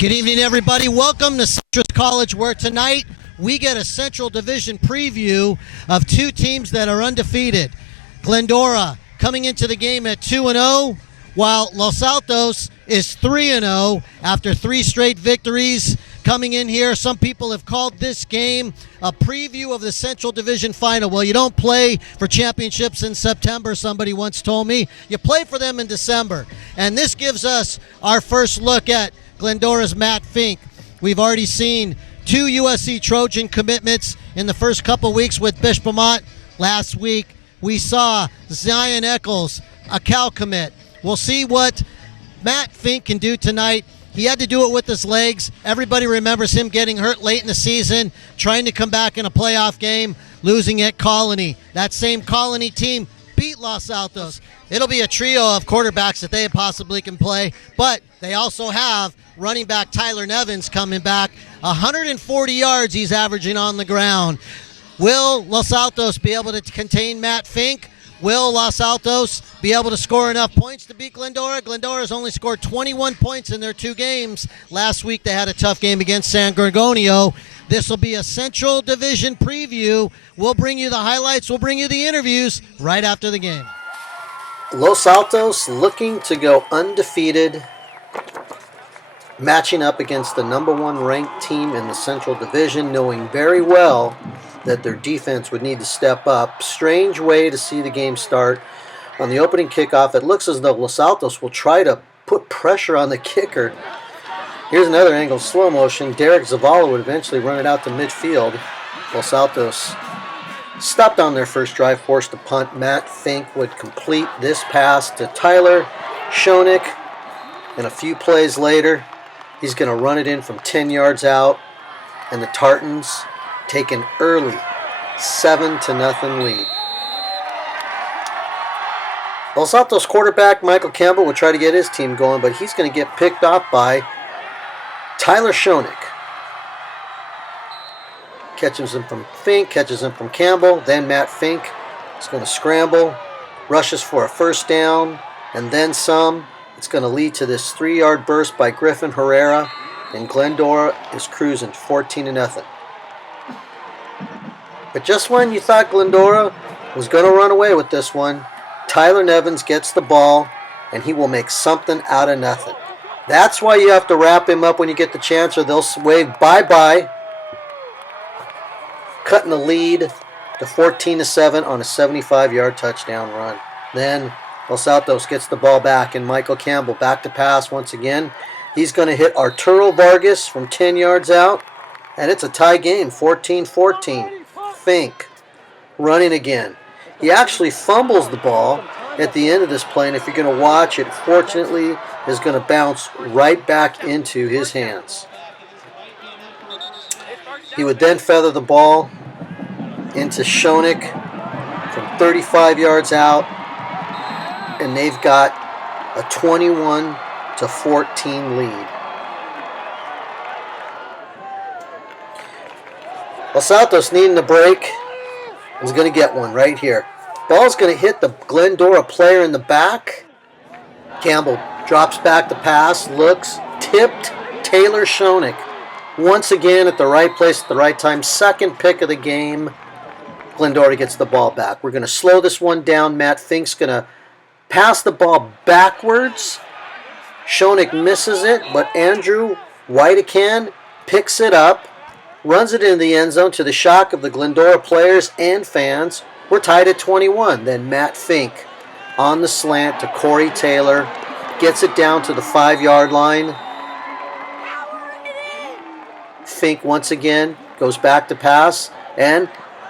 Good evening, everybody. Welcome to Citrus College, where tonight we get a Central Division preview of two teams that are undefeated. Glendora coming into the game at 2-0, while Los Altos is 3-0 after three straight victories. Coming in here, some people have called this game a preview of the Central Division Final. Well, you don't play for championships in September, somebody once told me. You play for them in December. And this gives us our first look at Glendora's Matt Fink. We've already seen two USC Trojan commitments in the first couple weeks with Bishopamont. Last week, we saw Zion Eccles, a Cal commit. We'll see what Matt Fink can do tonight. He had to do it with his legs. Everybody remembers him getting hurt late in the season, trying to come back in a playoff game, losing at Colony. That same Colony team beat Los Altos. It'll be a trio of quarterbacks that they possibly can play, but they also have running back Tyler Nevins coming back. 140 yards he's averaging on the ground. Will Los Altos be able to contain Matt Fink? Will Los Altos be able to score enough points to beat Glendora? Glendora's only scored 21 points in their two games. Last week they had a tough game against San Gorgonio. This will be a Central Division preview. We'll bring you the highlights. We'll bring you the interviews right after the game. Los Altos looking to go undefeated, matching up against the #1 ranked team in the Central Division, knowing very well that their defense would need to step up. Strange way to see the game start. On the opening kickoff, it looks as though Los Altos will try to put pressure on the kicker. Here's another angle, slow motion. Derek Zavala would eventually run it out to midfield. Los Altos stopped on their first drive, forced a punt. Matt Fink would complete this pass to Tyler Schoenig, and a few plays later, he's going to run it in from 10 yards out, and the Tartans take an early 7-0 lead. Los Altos quarterback Michael Campbell will try to get his team going, but he's going to get picked off by Tyler Schoenig. Catches him from Fink, catches him from Campbell. Then Matt Fink is going to scramble, rushes for a first down, and then some. It's going to lead to this 3-yard burst by Griffin Herrera, and Glendora is cruising 14-0. But just when you thought Glendora was going to run away with this one, Tyler Nevins gets the ball, and he will make something out of nothing. That's why you have to wrap him up when you get the chance, or they'll wave bye-bye, cutting the lead to 14-7 on a 75-yard touchdown run. Then Los Altos gets the ball back, and Michael Campbell back to pass once again. He's going to hit Arturo Vargas from 10 yards out, and it's a tie game, 14-14. Fink running again. He actually fumbles the ball at the end of this play, and if you're going to watch it, fortunately, is going to bounce right back into his hands. He would then feather the ball into Schoenig from 35 yards out, and they've got a 21-14 lead. Los Altos needing a break. He's going to get one right here. Ball's going to hit the Glendora player in the back. Campbell drops back the pass, looks, tipped. Taylor Schoenig once again at the right place at the right time. Second pick of the game. Glendora gets the ball back. We're going to slow this one down. Matt Fink's going to pass the ball backwards. Schoenig misses it, but Andrew Whiteacan picks it up, runs it into the end zone to the shock of the Glendora players and fans. We're tied at 21. Then Matt Fink on the slant to Corey Taylor. Gets it down to the 5-yard line. Fink once again goes back to pass and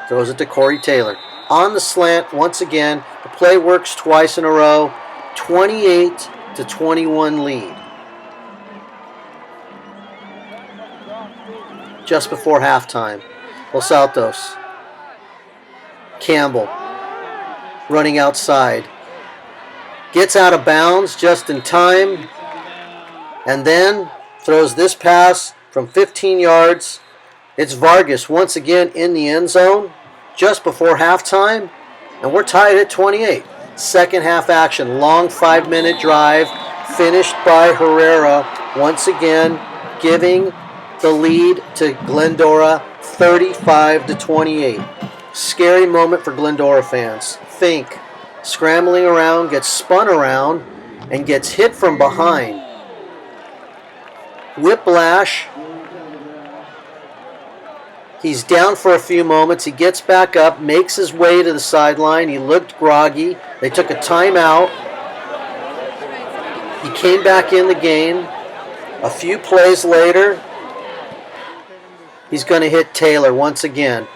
throws it to Corey Taylor. On the slant once again. The play works twice in a row. 28-21 lead. Just before halftime. Los Altos. Campbell running outside. Gets out of bounds just in time. And then throws this pass from 15 yards. It's Vargas once again in the end zone just before halftime. And we're tied at 28. Second half action. Long 5-minute drive. Finished by Herrera once again. giving the lead to Glendora 35-28. Scary moment for Glendora fans. Fink scrambling around, gets spun around, and gets hit from behind. Whiplash. He's down for a few moments. He gets back up, makes his way to the sideline. He looked groggy. They took a timeout. He came back in the game. A few plays later, he's going to hit Taylor once again.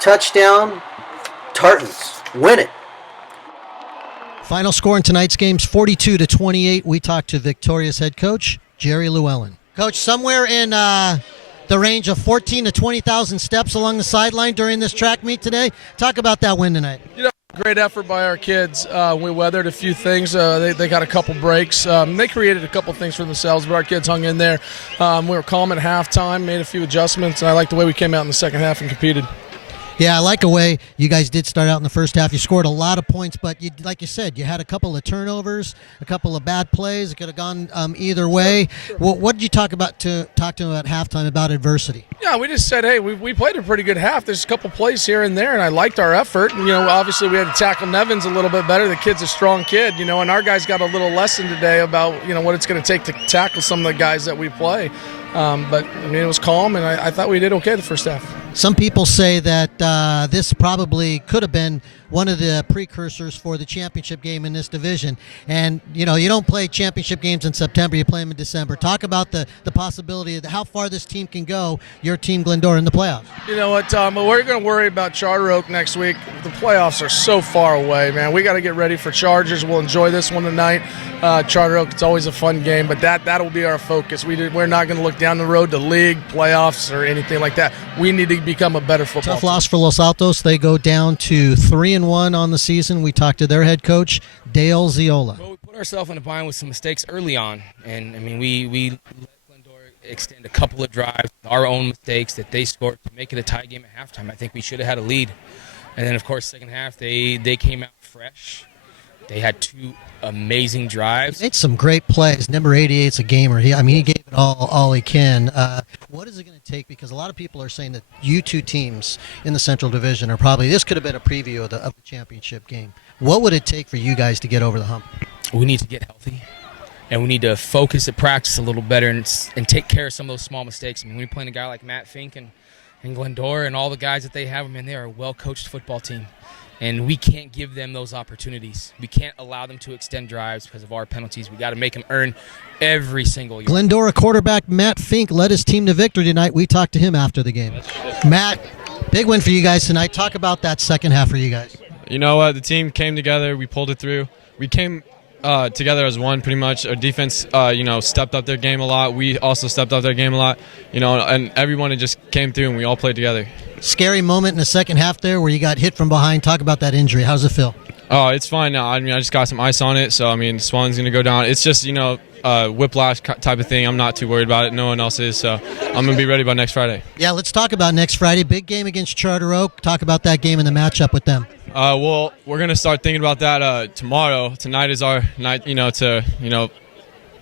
Touchdown, Tartans. Win it. Final score in tonight's game's 42-28. We talked to Victoria's head coach, Jerry Llewellyn. Coach, somewhere in the range of 14 to 20,000 steps along the sideline during this track meet today. Talk about that win tonight. Great effort by our kids. We weathered a few things. They got a couple breaks. They created a couple things for themselves, but our kids hung in there. We were calm at halftime, made a few adjustments, and I like the way we came out in the second half and competed. Yeah, I like the way you guys did start out in the first half. You scored a lot of points, but like you said, you had a couple of turnovers, a couple of bad plays. It could have gone either way. What did you talk to them at halftime about adversity? Yeah, we just said, hey, we played a pretty good half. There's a couple plays here and there, and I liked our effort. And, obviously we had to tackle Nevins a little bit better. The kid's a strong kid, and our guys got a little lesson today about, what it's going to take to tackle some of the guys that we play. But, it was calm, and I thought we did okay the first half. Some people say that this probably could have been one of the precursors for the championship game in this division. And, you don't play championship games in September, you play them in December. Talk about the possibility of how far this team can go, your team Glendora, in the playoffs. You know what, Tom, we're going to worry about Charter Oak next week. The playoffs are so far away, man. We got to get ready for Chargers. We'll enjoy this one tonight. Charter Oak, it's always a fun game, but that'll be our focus. We're not going to look down the road to league, playoffs, or anything like that. We need to become a better football team. Tough team. Loss for Los Altos. They go down to 3-1 on the season. We talked to their head coach, Dale Ziola. Well, we put ourselves in a bind with some mistakes early on, and we let Glendora extend a couple of drives, our own mistakes that they scored to make it a tie game at halftime. I think we should have had a lead, and then of course second half they came out fresh. They had two amazing drives. He made some great plays. Number 88's a gamer. He gave it all he can. What is it going to take? Because a lot of people are saying that you two teams in the Central Division are probably, this could have been a preview of the championship game. What would it take for you guys to get over the hump? We need to get healthy, and we need to focus at practice a little better and take care of some of those small mistakes. When you're playing a guy like Matt Fink and Glendora and all the guys that they have, they are a well-coached football team. And we can't give them those opportunities. We can't allow them to extend drives because of our penalties. We got to make them earn every single year. Glendora quarterback Matt Fink led his team to victory tonight. We talked to him after the game. Matt, big win for you guys tonight. Talk about that second half for you guys. You know what? The team came together. We pulled it through. We came together as one, pretty much. Our defense, stepped up their game a lot. We also stepped up their game a lot. And everyone just came through, and we all played together. Scary moment in the second half there where you got hit from behind. Talk about that injury. How does it feel? Oh, it's fine now. I just got some ice on it, so, swelling's going to go down. It's just, whiplash type of thing. I'm not too worried about it. No one else is, so I'm going to be ready by next Friday. Yeah, let's talk about next Friday. Big game against Charter Oak. Talk about that game and the matchup with them. Well, we're going to start thinking about that tomorrow. Tonight is our night, to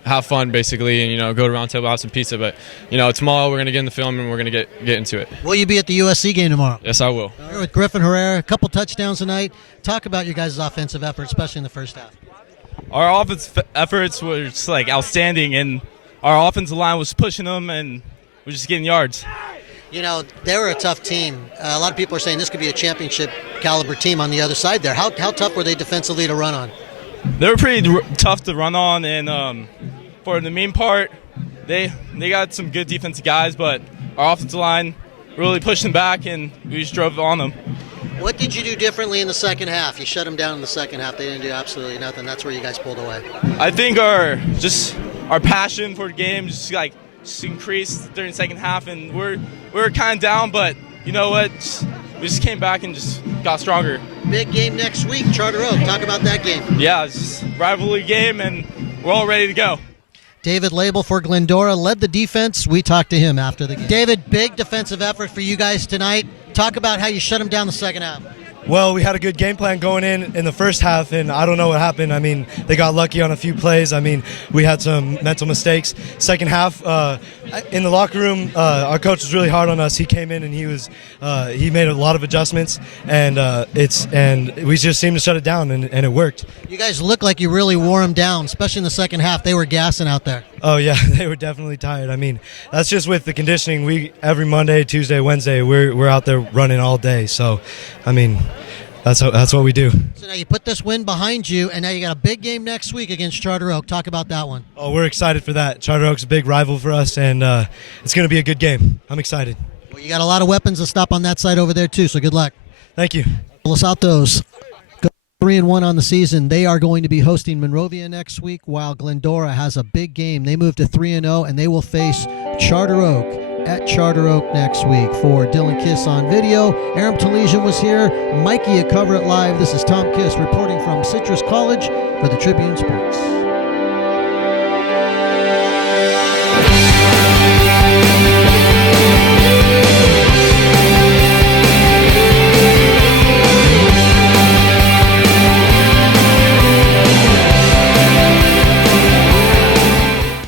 have fun, basically, and, go to Round Table, have some pizza. But, tomorrow we're going to get in the film and we're going to get into it. Will you be at the USC game tomorrow? Yes, I will. You're with Griffin Herrera, a couple touchdowns tonight. Talk about your guys' offensive effort, especially in the first half. Our offensive efforts were just, outstanding, and our offensive line was pushing them, and we're just getting yards. They were a tough team. A lot of people are saying this could be a championship caliber team on the other side there. How tough were they defensively to run on? They were pretty tough to run on, and for the main part, they got some good defensive guys, but our offensive line really pushed them back, and we just drove on them. What did you do differently in the second half? You shut them down in the second half. They didn't do absolutely nothing. That's where you guys pulled away. I think our passion for the game just increased during the second half, and we were kind of down, but you know what? We just came back and just got stronger. Big game next week, Charter Oak. Talk about that game. Yeah, it's just a rivalry game, and we're all ready to go. David Label for Glendora led the defense. We talked to him after the game. David, big defensive effort for you guys tonight. Talk about how you shut them down the second half. Well, we had a good game plan going in the first half, and I don't know what happened. I mean, they got lucky on a few plays. I mean, we had some mental mistakes. Second half, in the locker room, our coach was really hard on us. He came in and he made a lot of adjustments, and we just seemed to shut it down, and it worked. You guys look like you really wore them down, especially in the second half. They were gassing out there. Oh yeah, they were definitely tired. I mean, that's just with the conditioning. Every Monday, Tuesday, Wednesday, we're out there running all day. So, I mean, that's what we do. So now you put this win behind you, and now you got a big game next week against Charter Oak. Talk about that one. Oh, we're excited for that. Charter Oak's a big rival for us, and it's going to be a good game. I'm excited. Well, you got a lot of weapons to stop on that side over there too. So good luck. Thank you. Los Altos 3-1 on the season. They are going to be hosting Monrovia next week, while Glendora has a big game. They move to 3-0, and they will face Charter Oak at Charter Oak next week. For Dylan Kiss on video, Aram Talesian was here, Mikey at Cover It Live. This is Tom Kiss reporting from Citrus College for the Tribune Sports.